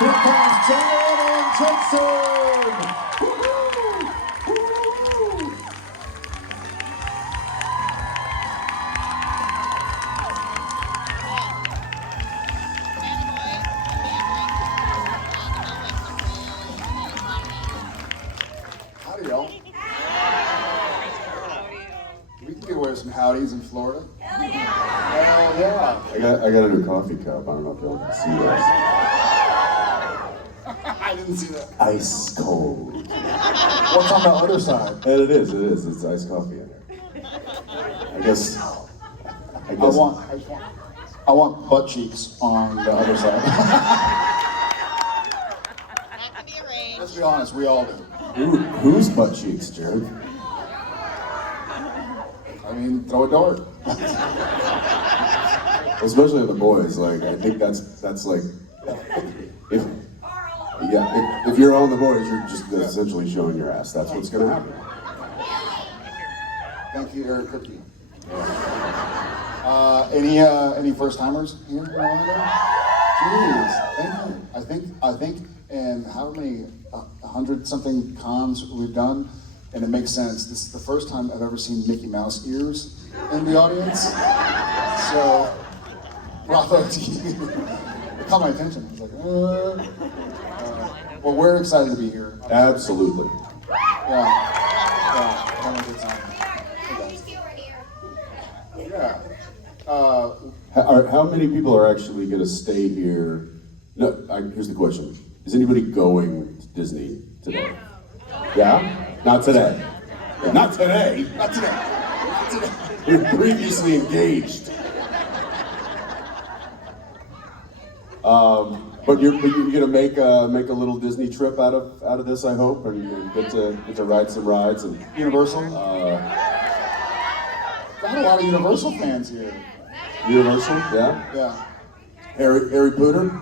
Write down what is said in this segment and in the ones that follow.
Here comes Jensen and Jared. Howdy, y'all. We can get away with some howdies in Florida. Hell yeah. I got a new coffee cup. I don't know if y'all can see this. I didn't see that. Ice cold. What's on the other side? And it is. It's iced coffee in there. I guess. I want butt cheeks on the other side. That can be arranged. Let's be honest, we all do. Whose butt cheeks, Jared? I mean, throw a dart. Especially the boys. Like, I think that's like, if you're on the boys, you're just essentially showing your ass. That's what's gonna happen. Thank you, Eric Cookie. Any first timers here in Orlando? Jeez, thank you. I think, and how many 100 something cons we've done, and it makes sense. This is the first time I've ever seen Mickey Mouse ears in the audience. So, bravo to you. It caught my attention. I was like, well, we're excited to be here. Absolutely. Yeah, having a good time. Yeah. How many people are actually going to stay here? No, here's the question. Is anybody going to Disney today? Yeah? Not today. Not today. Not today. Not today. We're previously engaged. But you're gonna make a little Disney trip out of this, I hope, and get to ride some rides and Universal. Got a lot of Universal fans here. Universal, yeah. Yeah. Harry Potter.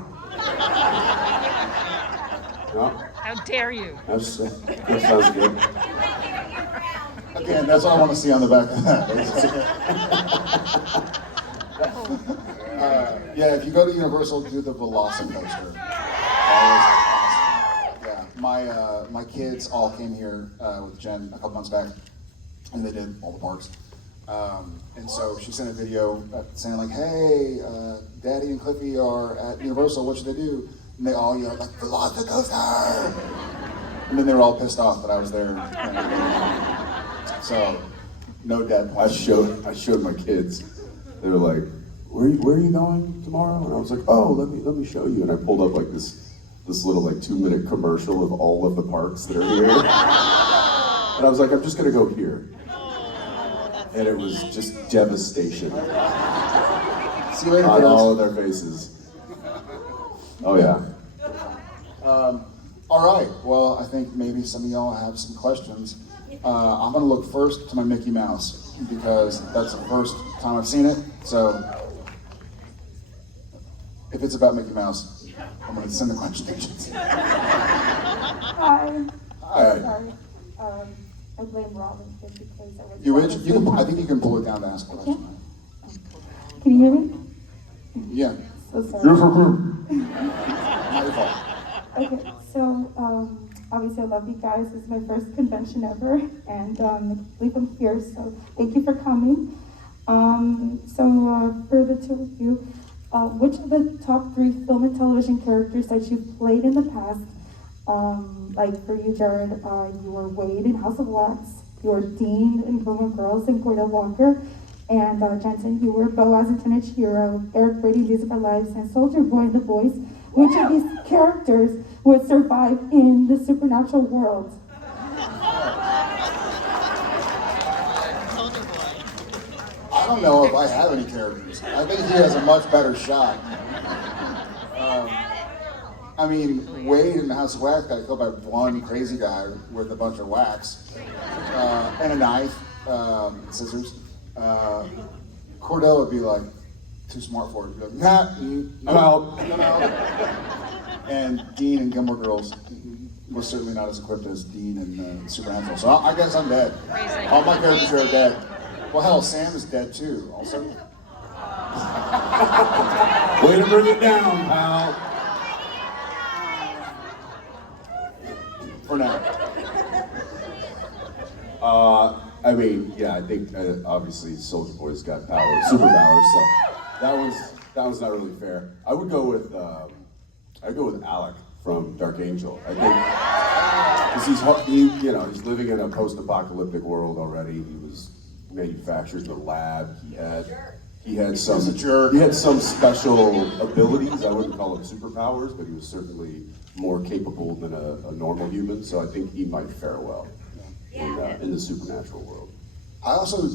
No, How dare you? that sounds good. Again, that's all I want to see on the back of that. Yeah, if you go to Universal, do the Velocicoaster. That was awesome. Yeah, my kids all came here with Jen a couple months back, and they did all the parks. And so she sent a video saying like, "Hey, Daddy and Cliffy are at Universal. What should they do?" And they all yelled like, "Velocicoaster!" And then they were all pissed off that I was there. So, no dad I points. showed my kids. They were like, where are you going tomorrow? And I was like, oh, let me show you. And I pulled up like this little like 2-minute commercial of all of the parks that are here. And I was like, I'm just gonna go here. And it was just devastation See you later, on kiddos. all of their faces. Oh yeah. All right, well, I think maybe some of y'all have some questions. I'm gonna look first to my Mickey Mouse because that's the first time I've seen it. So if it's about Mickey Mouse, I'm gonna send the questions. Hi. Hi. Sorry. I blame Robin because I was. You which? I think you can pull it down to ask a question. Can you hear me? Yeah. So sorry. Not your fault. Okay, so obviously I love you guys. This is my first convention ever, and I can't believe I'm here. So thank you for coming. For the two of you, which of the top 3 film and television characters that you've played in the past, like for you, Jared, you were Wade in House of Wax, you were Dean in Gilmore Girls and Cordell Walker, and Jensen, you were Boaz in Teenage Hero, Eric Brady in Days of Our Lives, and Soldier Boy in The Boys. Which of these characters would survive in the supernatural world? I don't know if I have any characters. I think he has a much better shot. I mean, Wade in the House of Wax got killed by one crazy guy with a bunch of wax and a knife, scissors. Cordell would be like too smart for it. He'd be like, nah, no. And Dean in Gilmore Girls was certainly not as equipped as Dean in Supernatural. So I guess I'm dead. All my characters are dead. Well, hell, Sam is dead too, also. Way to bring it down, pal. For now. I mean, yeah, I think obviously Soldier Boy's got superpowers, so that was not really fair. I'd go with Alec from Dark Angel. I think because he's living in a post-apocalyptic world already. He was manufactured in the lab. He had some special abilities. I wouldn't call them superpowers, but he was certainly more capable than a normal human. So I think he might fare well in the supernatural world. I also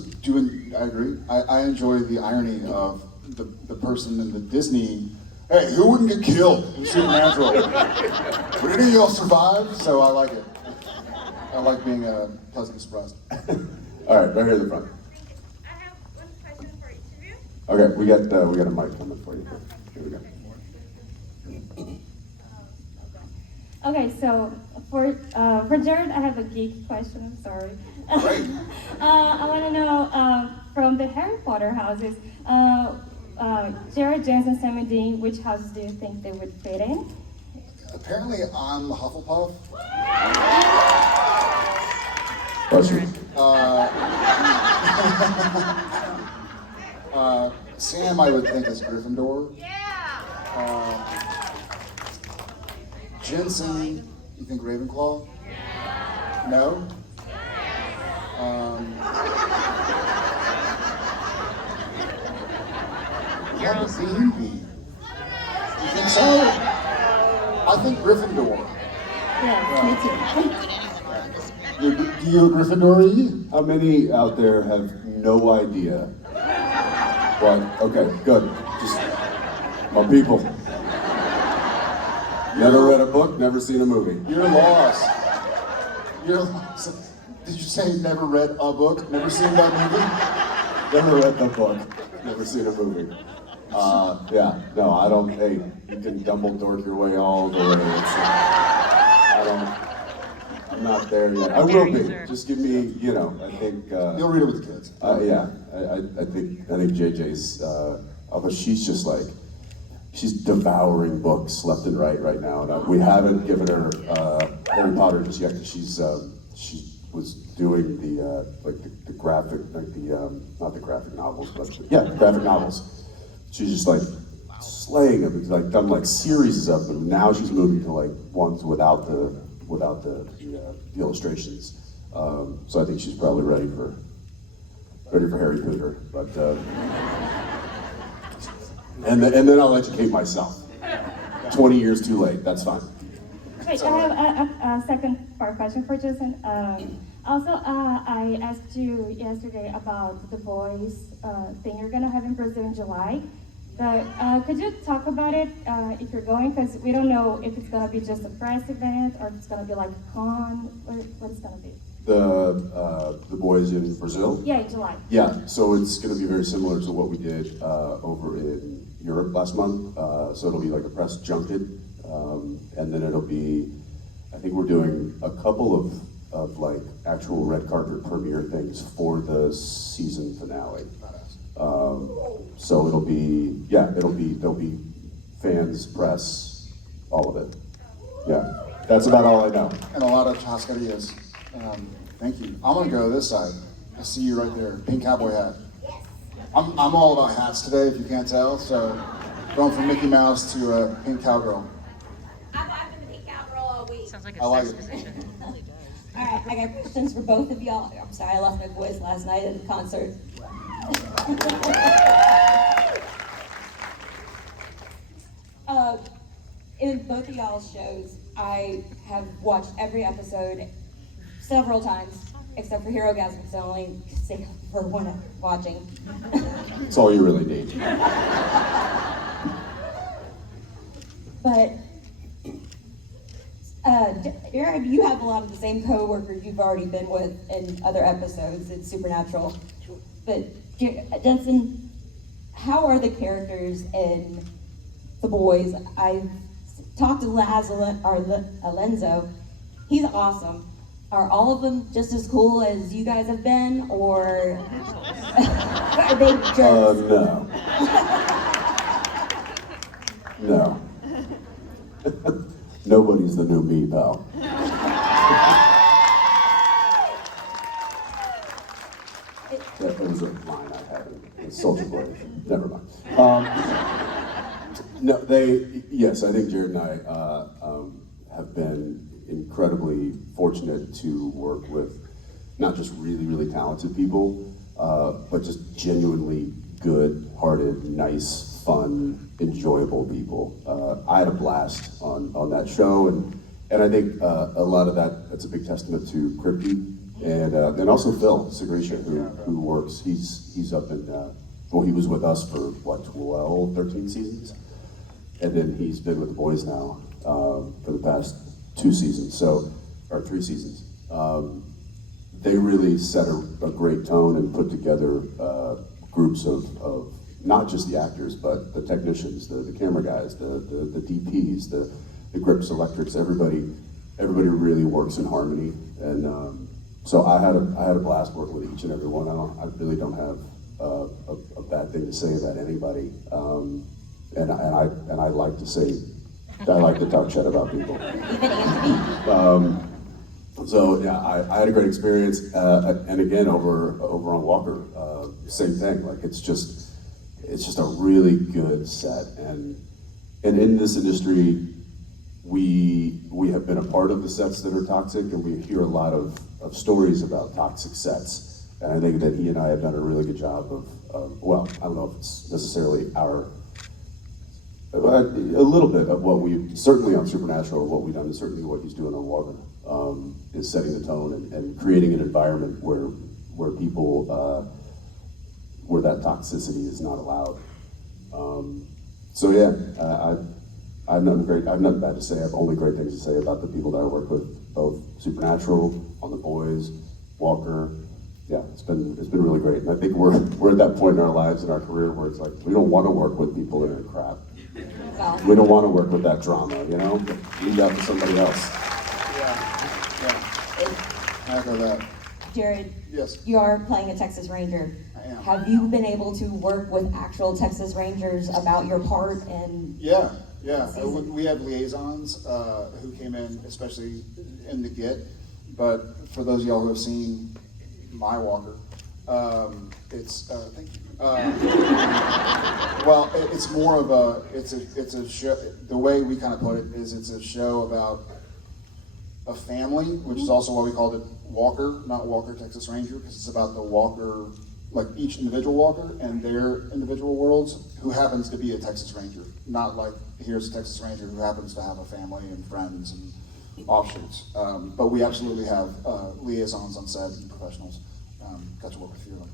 I agree. I enjoy the irony of the person in the Disney. Hey, who wouldn't get killed in Supernatural? Would any of y'all survive? So I like it. I like being pleasantly surprised. All right, right here in the front. I have one question for each of you. Okay, we got a mic coming for you. Here we go. Okay, so for Jared, I have a geek question. I'm sorry. Great. I want to know from the Harry Potter houses, Jared, Jensen, Sam, and Dean, which houses do you think they would fit in? Apparently, I'm the Hufflepuff. Sam, I would think, is Gryffindor. Yeah. Jensen, you think Ravenclaw? No? What would Dean be? You think so? I think Gryffindor. Yes, me too. Do you a Gryffindor? How many out there have no idea? Well, okay, good. Just my people. Never read a book, never seen a movie. You're lost. You're lost. Did you say never read a book? Never seen that movie? Never read the book, never seen a movie. Yeah, no, I don't. Hey, you can Dumbledore your way all the way. I'm not there yet. I will be. Just give me, I think. You'll read it with the kids. Yeah, I think JJ's. Although she's just like, she's devouring books left and right now, and we haven't given her Harry Potter just yet because she was doing the graphic, not the graphic novels, but graphic novels. She's just like slaying them. She's like done like series of them. Now she's moving to like ones without the illustrations. So I think she's probably ready for Harry Potter. But and then I'll educate myself. 20 years too late. That's fine. Wait, I have a second part question for Jason. Also, I asked you yesterday about the boys thing you're gonna have in Brazil in July. But could you talk about it if you're going? Because we don't know if it's gonna be just a press event or if it's gonna be like a con. What it's gonna be? The boys in Brazil? Yeah, in July. Yeah, so it's going to be very similar to what we did over in Europe last month. So it'll be like a press junket, and then it'll be, I think we're doing a couple of like actual red carpet premiere things for the season finale. So there'll be fans, press, all of it. Yeah, that's about all I know. And a lot of chascarias. Thank you. I'm gonna go this side. I see you right there, pink cowboy hat. I'm all about hats today, if you can't tell. So going from Mickey Mouse to a pink cowgirl. I've been the pink cowgirl all week. Sounds like I a like sex it. position. All right, I got questions for both of y'all. I'm sorry, I lost my voice last night at the concert. In both of y'all's shows, I have watched every episode several times, except for Hero Gasm, because I only stay for one watching. That's all you really need. But Jared, you have a lot of the same co-workers you've already been with in other episodes. It's Supernatural. But Jensen, how are the characters in The Boys? I've talked to Alenzo. He's awesome. Are all of them just as cool as you guys have been, or are they jerks? No. No. Nobody's the new me, pal. Soldier Boy. Never mind. No, yes, I think Jared and I have been incredibly fortunate to work with not just really, really talented people, but just genuinely good-hearted, nice, fun, enjoyable people. I had a blast on that show, and I think a lot of that's a big testament to Kripke and also Phil Segrisha, who works. He's up in he was with us for what 12, 13 seasons, and then he's been with the boys now for the past 2 seasons, or 3 seasons. They really set a great tone and put together groups of not just the actors, but the technicians, the camera guys, the DPs, the grips, electrics. Everybody really works in harmony, and so I had a blast working with each and every one. I really don't have a bad thing to say about anybody, and I like to talk shit about people. So yeah, I had a great experience, and again over on Walker, same thing. Like it's just a really good set, and in this industry, we have been a part of the sets that are toxic, and we hear a lot of stories about toxic sets, and I think that he and I have done a really good job of well, I don't know if it's necessarily a little bit of what certainly on Supernatural, what we've done, and certainly what he's doing on Walker, is setting the tone and creating an environment where people, where that toxicity is not allowed. So yeah, I have nothing bad to say. I have only great things to say about the people that I work with, both Supernatural, on The Boys, Walker. Yeah, it's been really great. And I think we're at that point in our lives, in our career, where it's like, we don't want to work with people that are crap. We don't want to work with that drama, leave that to somebody else. Yeah. I echo that. Jared, Yes. you are playing a Texas Ranger. I am. Have you been able to work with actual Texas Rangers about your part and? Yeah. Season? We have liaisons who came in, especially in the GIT. But for those of y'all who have seen my Walker, it's thank you. Well, it's more of it's a show. The way we kind of put it is it's a show about a family, which is also why we called it Walker, not Walker Texas Ranger, because it's about the Walker, like each individual Walker and their individual worlds, who happens to be a Texas Ranger, not like here's a Texas Ranger who happens to have a family and friends and offshoots. But we absolutely have liaisons on set and professionals. Got to work with a few of them.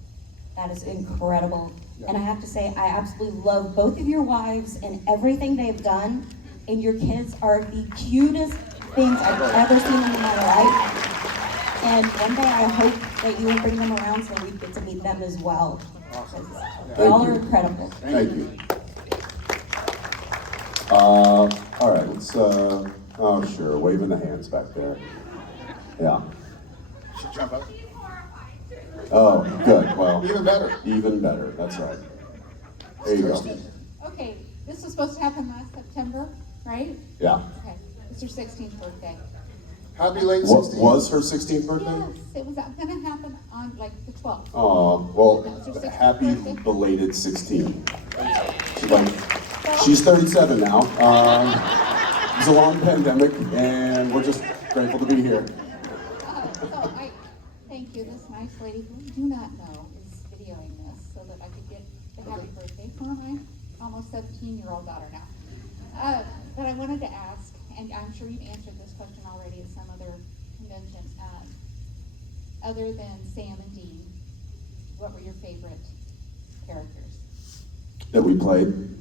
That is incredible. Yeah. And I have to say, I absolutely love both of your wives and everything they've done. And your kids are the cutest things I've ever seen in my life. And one day I hope that you will bring them around so we get to meet them as well. Awesome. Y'all are incredible. Thank you. All right, let's, oh sure, waving the hands back there. Yeah. Should jump up. Oh, good, well. Even better. Even better, that's right. There you go. Okay, this was supposed to happen last September, right? Yeah. Okay, it's her 16th birthday. Happy late What 16th. was her 16th birthday? Yes, it was gonna happen on like the 12th. Oh, well, That was her 16th happy birthday. belated 16. She's 37 now. It was a long pandemic, and we're just grateful to be here. So thank you, this nice lady who I do not know is videoing this so that I could get the happy birthday for my almost 17-year-old daughter now. But I wanted to ask, and I'm sure you've answered this question already at some other convention, other than Sam and Dean, what were your favorite characters? That we played.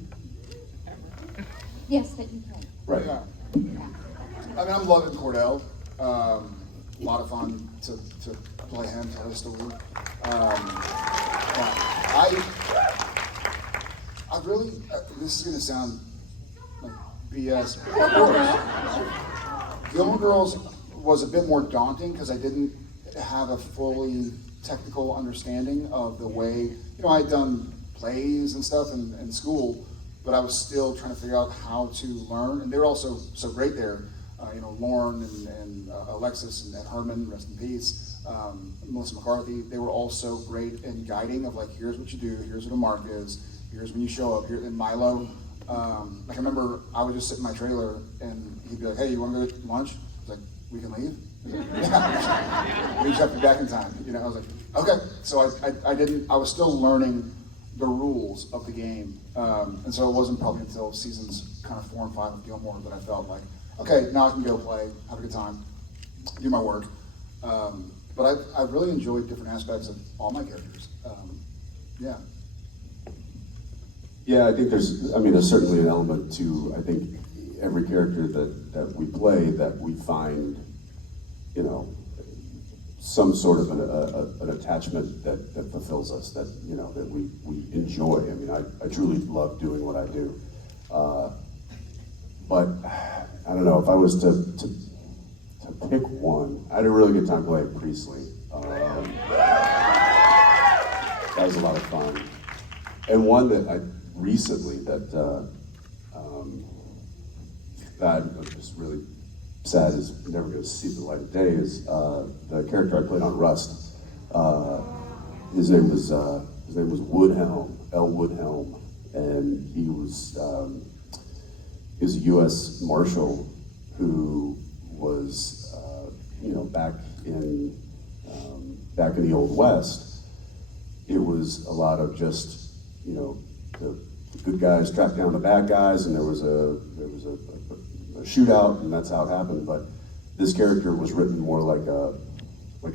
Yes, that you played. Right. Yeah. Yeah. I mean, I'm loving Cordell. A lot of fun to play him, tell his story. I really, this is going to sound like BS. Gilmore Girls was a bit more daunting because I didn't have a fully technical understanding of the way, I had done plays and stuff in school, but I was still trying to figure out how to learn, and they were also so great there. Lauren and Alexis and Herman, rest in peace, Melissa McCarthy, they were all so great in guiding of like, here's what you do, here's what a mark is, here's when you show up, here, and Milo, like I remember I would just sit in my trailer and he'd be like, hey, you wanna go to lunch? I was like, we can leave? He's like, yeah, we just have to be back in time. I was like, okay. So I was still learning the rules of the game. And so it wasn't probably until seasons kind of 4 and 5 of Gilmore that I felt like, okay, now I can go play, have a good time, do my work. But I've really enjoyed different aspects of all my characters. Yeah. Yeah, I think there's certainly an element to, I think, every character that we play that we find, some sort of an attachment that fulfills us, that we enjoy. I mean, I truly love doing what I do. But I don't know, if I was to pick one, I had a really good time playing Priestley. That was a lot of fun. And one that I recently that I'm just really sad is never going to see the light of day is the character I played on Rust. His name was Woodhelm, L. Woodhelm, and he was a U.S. Marshal who was back in the Old West. It was a lot of just the good guys tracked down the bad guys, and there was a shootout, and that's how it happened. But this character was written more like a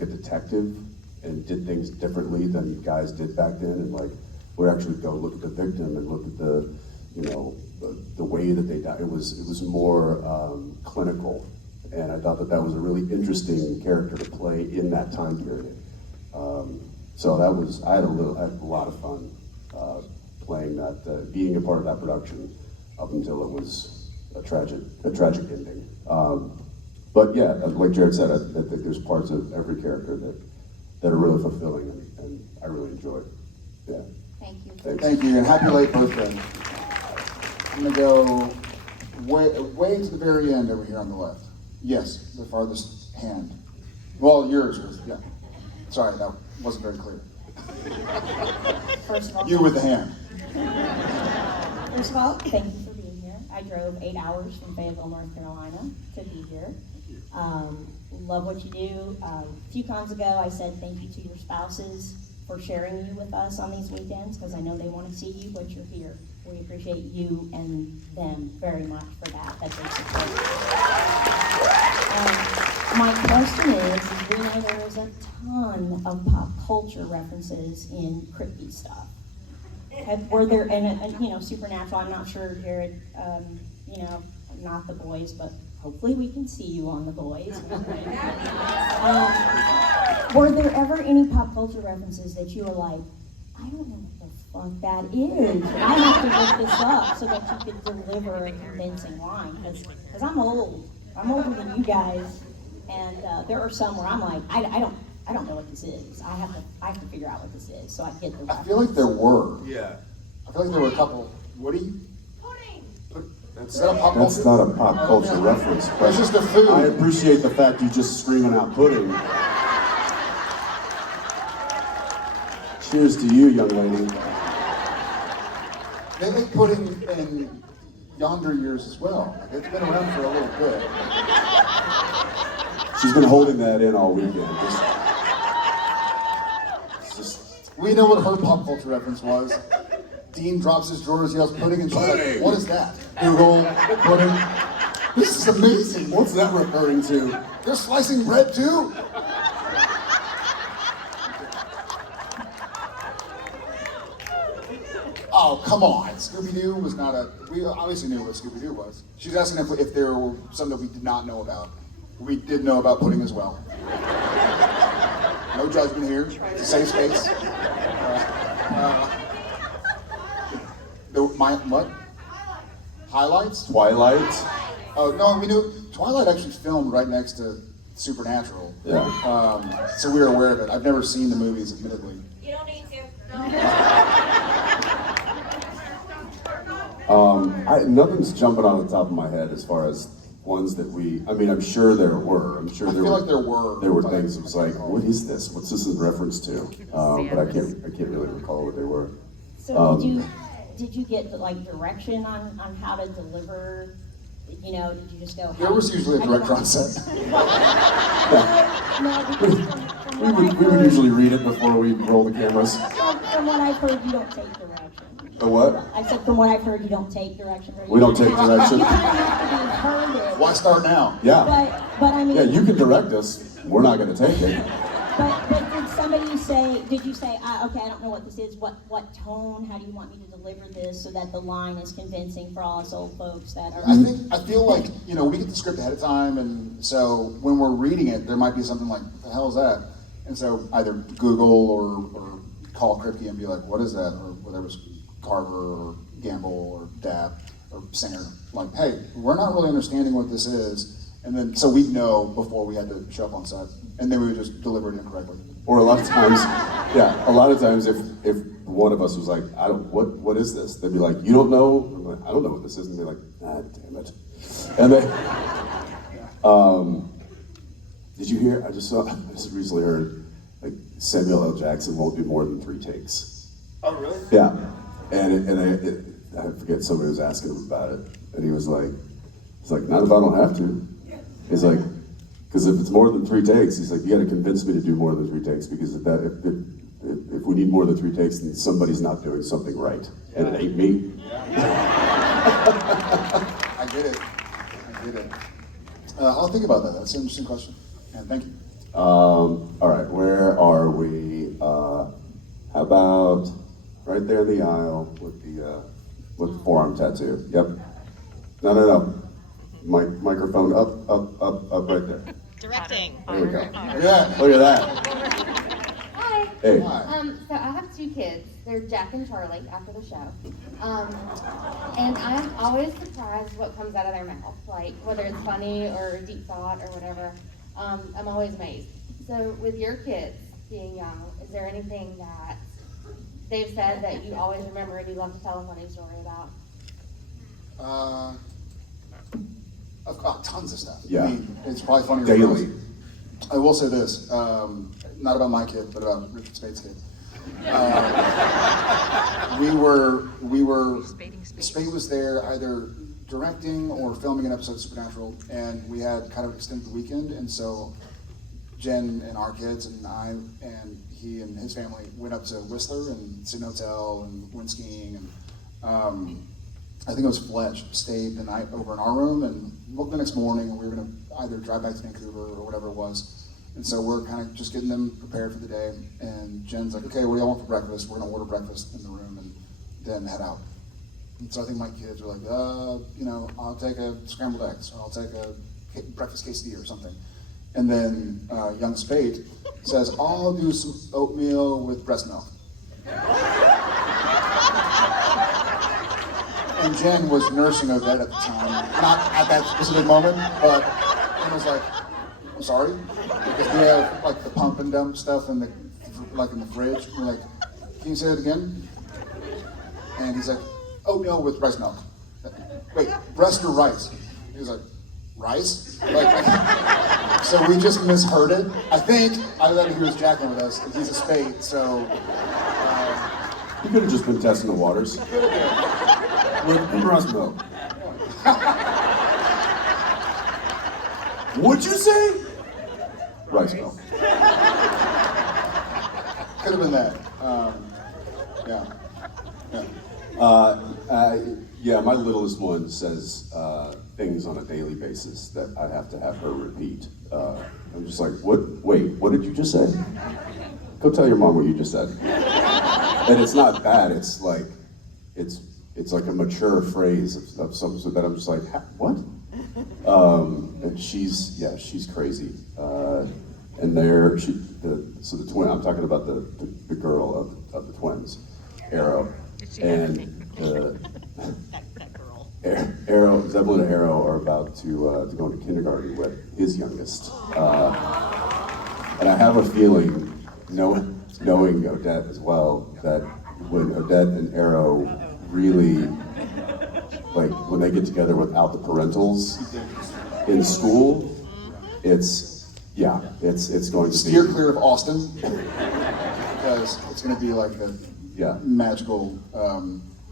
detective, and did things differently than guys did back then, and like would actually go look at the victim and look at the way that they died. It was more clinical, and I thought that was a really interesting character to play in that time period. So I had a lot of fun playing that, being a part of that production up until it was a tragic ending. But yeah, like Jared said, I think there's parts of every character that are really fulfilling and I really enjoy. Yeah. Thank you. Thanks. Thank you, and happy late birthday. I'm gonna go way to the very end over here on the left. Yes, the farthest hand. Well, yours was, yeah. Sorry, that wasn't very clear. First of all, You with the hand. First of all, thank you for being here. I drove 8 hours from Fayetteville, North Carolina to be here. Love what you do. A few cons ago, I said thank you to your spouses for sharing you with us on these weekends, because I know they want to see you, but you're here. We appreciate you and them very much for that they support. My question is, we know there is a ton of pop culture references in crypty stuff. Were there, and Supernatural, I'm not sure, Jared, not The Boys, but hopefully we can see you on The Boys. Were there ever any pop culture references that you were like, I don't know what the fuck that is, I have to look this up so that you could deliver a convincing line, because I'm old. I'm older than you guys, and there are some where I'm like, I don't know what this is. I have to figure out what this is, so I get the reference. I feel like there were. Yeah. I feel like there were a couple. Woody? That's Is that a pop culture? That's not a pop culture reference, but It's just a food. I appreciate the fact you just screaming out pudding. Cheers to you, young lady. They make pudding in yonder years as well. It's been around for a little bit. She's been holding that in all weekend. We know what her pop culture reference was. Dean drops his drawers, yells pudding, and she's like, what is that? Google, pudding. This is amazing. What's that referring to? You're slicing bread too? Oh, come on. Scooby-Doo was not we obviously knew what Scooby-Doo was. She's asking if there were some that we did not know about. We did know about pudding as well. No judgment here. It's a safe space. What? Highlights? Twilight? Oh, no, we knew Twilight actually filmed right next to Supernatural. Yeah. So we were aware of it. I've never seen the movies, admittedly. You don't need to. Nothing's jumping on the top of my head as far as ones that I'm sure there were. I'm sure I feel like there were but things that was like, what is this? What's this in reference to? But I can't really recall what they were. So did you get like direction on how to deliver? You know, did you just go? There was usually a director on set. No, because We would usually read it before we roll the cameras. from what I've heard, you don't take direction. The what? I said from what I've heard, you don't take direction. We don't take direction. You kind of have to be herded. Why start now? Yeah. But I mean. Yeah, you can direct us. We're not going to take it. But did somebody say? Did you say, okay, I don't know what this is. What tone? How do you want me to deliver this so that the line is convincing for all us old folks that are? I feel like, we get the script ahead of time, and so when we're reading it, there might be something like, what the hell is that? And so either Google or call Kripke and be like, what is that? Or whether it was Carver or Gamble or Dap or Singer, like, hey, we're not really understanding what this is. And then, so we'd know before we had to show up on set, and then we would just deliver it incorrectly. Or a lot of times, if one of us was like, what is this? They'd be like, you don't know? I'm like, I don't know what this is. And they'd be like, damn it. And then, did you hear? I just recently heard, like, Samuel L. Jackson won't do more than 3 takes. Oh, really? Yeah. And I forget, somebody was asking him about it. And he was like, not if I don't have to. He's like, because if it's more than 3 takes, he's like, you got to convince me to do more than 3 takes, because if we need more than 3 takes, then somebody's not doing something right, and it ain't me. I get it. I'll think about that. That's an interesting question. And thank you. All right, where are we? How about right there in the aisle with the forearm tattoo? Yep. No. Microphone up right there. Directing. There we go. Yeah. Look at that. Hi. Hey. So I have 2 kids. They're Jack and Charlie after the show. And I'm always surprised what comes out of their mouth, like whether it's funny or deep thought or whatever. I'm always amazed. So with your kids being young, is there anything that they've said that you always remember and you love to tell a funny story about? I've got tons of stuff. Yeah. I mean, it's probably funnier Daily. than most. I will say this, not about my kid, but about Richard Spade's kid. Spade was there either directing or filming an episode of Supernatural, and we had kind of an extended weekend, and so Jen and our kids and I and he and his family went up to Whistler and Sydney Hotel and went skiing, and I think it was Fletch stayed the night over in our room, and woke the next morning, we were gonna either drive back to Vancouver or whatever it was. And so we're kind of just getting them prepared for the day. And Jen's like, okay, what do y'all want for breakfast? We're gonna order breakfast in the room and then head out. And so I think my kids were like, I'll take a scrambled eggs, or I'll take a breakfast quesadilla or something. And then young Spade says, I'll do some oatmeal with breast milk. And Jen was nursing Odette at the time, not at that specific moment, but Jen was like, I'm sorry, because we have like the pump and dump stuff in the fridge. We're like, can you say it again? And he's like, oatmeal with rice milk. Wait, breast or rice? He was like, rice? So we just misheard it. I think I thought he was jacking with us. He's a Spade, so. You could have just been testing the waters. With breast milk. What'd you say? Rice milk. Could have been that. Yeah, my littlest one says things on a daily basis that I have to have her repeat. I'm just like, what did you just say? Go tell your mom what you just said. And it's not bad, it's like a mature phrase of some sort that I'm just like, what? And she's crazy. And the twin, I'm talking about the girl of the twins, Arrow. And Arrow, Zebulon and Arrow are about to go into kindergarten with his youngest. And I have a feeling, knowing Odette as well, that when Odette and Arrow really, like when they get together without the parentals, In school, it's going to Steer be, clear of Austin because it's going to be like the yeah. magical.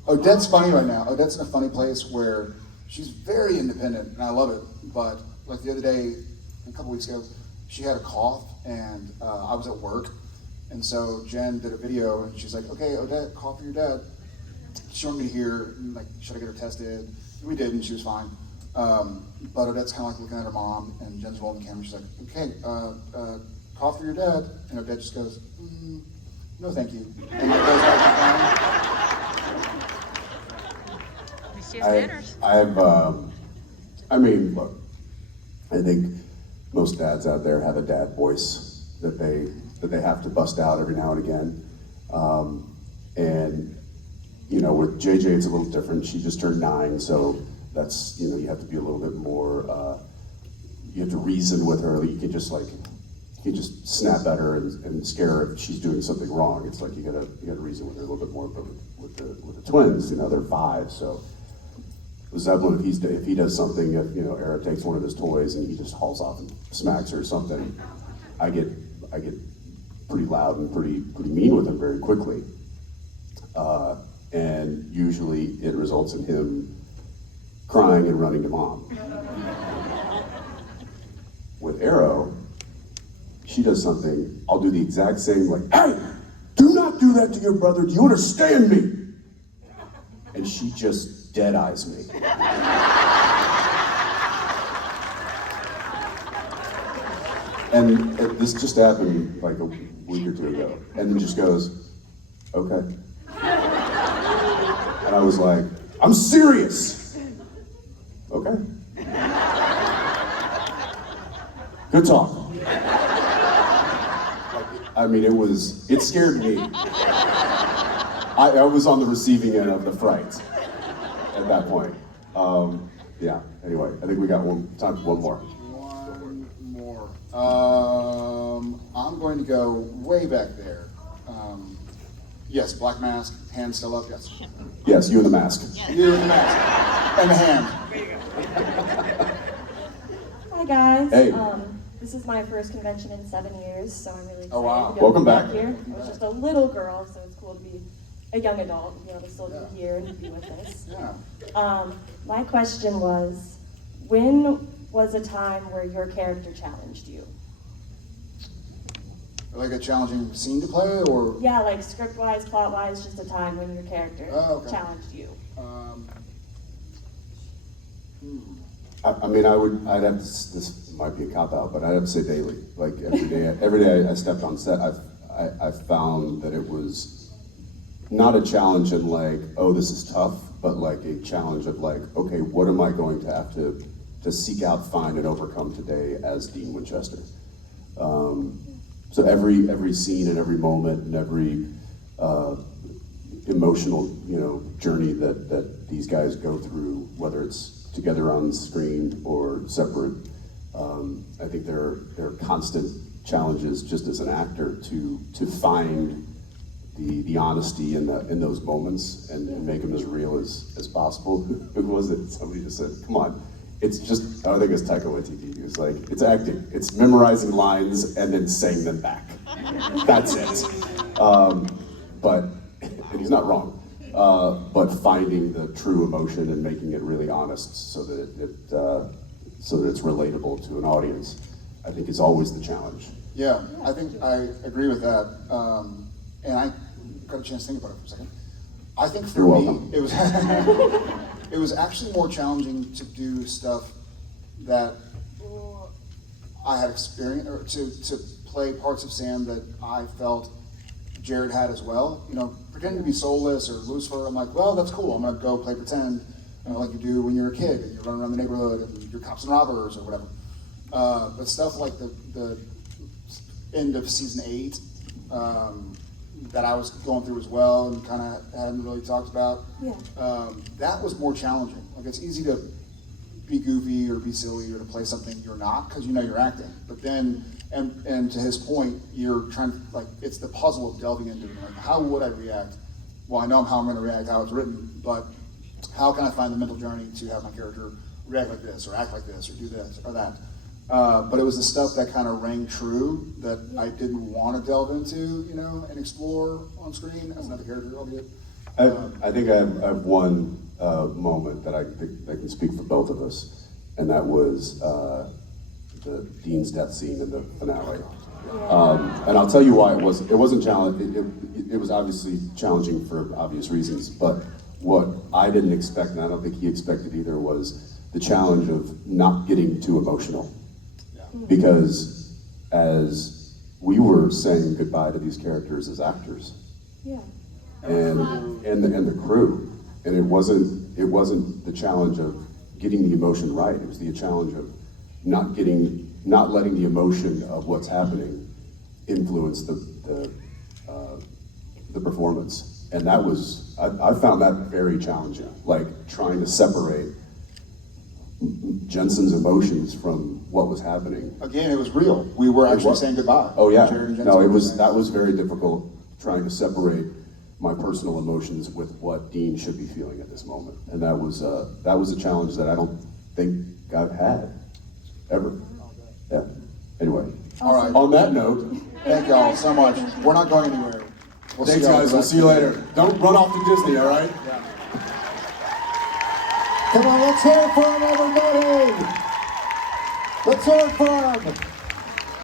Odette's funny right now. Odette's in a funny place where she's very independent, and I love it. But like the other day, a couple weeks ago, she had a cough, and I was at work, and so Jen did a video, and she's like, "Okay, Odette, cough for your dad." She wanted me to hear, like, should I get her tested? We did, and she was fine. But Odette's kind of like looking at her mom, and Jen's rolling the camera. She's like, "Okay, cough for your dad," and Odette just goes, "No, thank you," and like, goes back to I mean, look, I think most dads out there have a dad voice that they have to bust out every now and again. And you know, with JJ, it's a little different. She just turned 9, so that's, you know, you have to be a little bit more. You have to reason with her. You can just snap at her and scare her if she's doing something wrong. It's like you gotta reason with her a little bit more. But with the twins, you know, they're 5, so. Zeppelin, if he does something, if, you know, Era takes one of his toys and he just hauls off and smacks her or something, I get pretty loud and pretty mean with him very quickly. And usually it results in him crying and running to mom. With Arrow, she does something, I'll do the exact same, like, "Hey, do not do that to your brother, do you understand me?" And she just dead eyes me. And this just happened like a week or 2 ago, and then just goes, "Okay." And I was like, "I'm serious." "Okay. Good talk." I mean, it scared me. I was on the receiving end of the fright at that point. Yeah, anyway, I think we got time for one more. One more. I'm going to go way back there. Yes, black mask, hand still up, yes. Yes, you and the mask. You and the mask. And the hand. Hi guys. Hey. This is my first convention in 7 years, so I'm really excited Oh, wow. to be Welcome back back. here. I was just a little girl, so it's cool to be a young adult and be able to still be here and be with us. Yeah. My question was, when was a time where your character challenged you? Like a challenging scene to play, or? Yeah, like script-wise, plot-wise, just a time when your character Oh, okay. challenged you. I mean, I'd have to, this might be a cop-out, but I'd have to say daily. Like every day I stepped on set, I found that it was not a challenge in like, oh, this is tough, but like a challenge of like, okay, what am I going to have to seek out, find, and overcome today as Dean Winchester? So every scene and every moment and every emotional, you know, journey that these guys go through, whether it's together on the screen or separate, I think there are constant challenges just as an actor to find the honesty in those moments and make them as real as possible. Who was it? Somebody just said, "Come on, it's just," I think it's Taika Waititi. He was like, "It's acting. It's memorizing lines and then saying them back. That's it." But and he's not wrong. But finding the true emotion and making it really honest so that it's relatable to an audience, I think is always the challenge. Yeah, I think I agree with that. And I got a chance to think about it for a second. I think for You're me, welcome. it was it was actually more challenging to do stuff that I had experienced, or to play parts of Sam that I felt Jared had as well. You know, pretending to be soulless or Lucifer, I'm like, well, that's cool. I'm gonna go play pretend, you know, like you do when you're a kid and you're running around the neighborhood and you're cops and robbers or whatever. But stuff like the end of season 8 that I was going through as well and kind of hadn't really talked about. Yeah. That was more challenging. Like, it's easy to be goofy or be silly or to play something you're not because you know you're acting. But then, and to his point, you're trying to, like, it's the puzzle of delving into it. Like, how would I react? Well, I know how I'm going to react, how it's written, but how can I find the mental journey to have my character react like this, or act like this, or do this, or that. But it was the stuff that kind of rang true that I didn't want to delve into, you know, and explore on screen as another character, albeit. I think I have one moment that I think I can speak for both of us, and that was the Dean's death scene in the finale. And I'll tell you why it wasn't challenging. It was obviously challenging for obvious reasons, but what I didn't expect, and I don't think he expected either, was the challenge of not getting too emotional. Because as we were saying goodbye to these characters as actors, and the crew, and it wasn't the challenge of getting the emotion right. It was the challenge of not letting the emotion of what's happening influence the performance, and that was I found that very challenging. Like trying to separate Jensen's emotions from what was happening. Again, it was real. We were actually saying goodbye. Oh yeah. Jared and Jensen No, were that was very difficult trying to separate my personal emotions with what Dean should be feeling at this moment, and that was a challenge that I don't think I've had ever. Yeah. Anyway. All right. On that note, Thank y'all so much. We're not going anywhere. We'll thanks see y'all guys. the We'll rest see you of the later. Don't run off to Disney, all right? Come on, let's hear it for him, everybody. Let's hear it for him.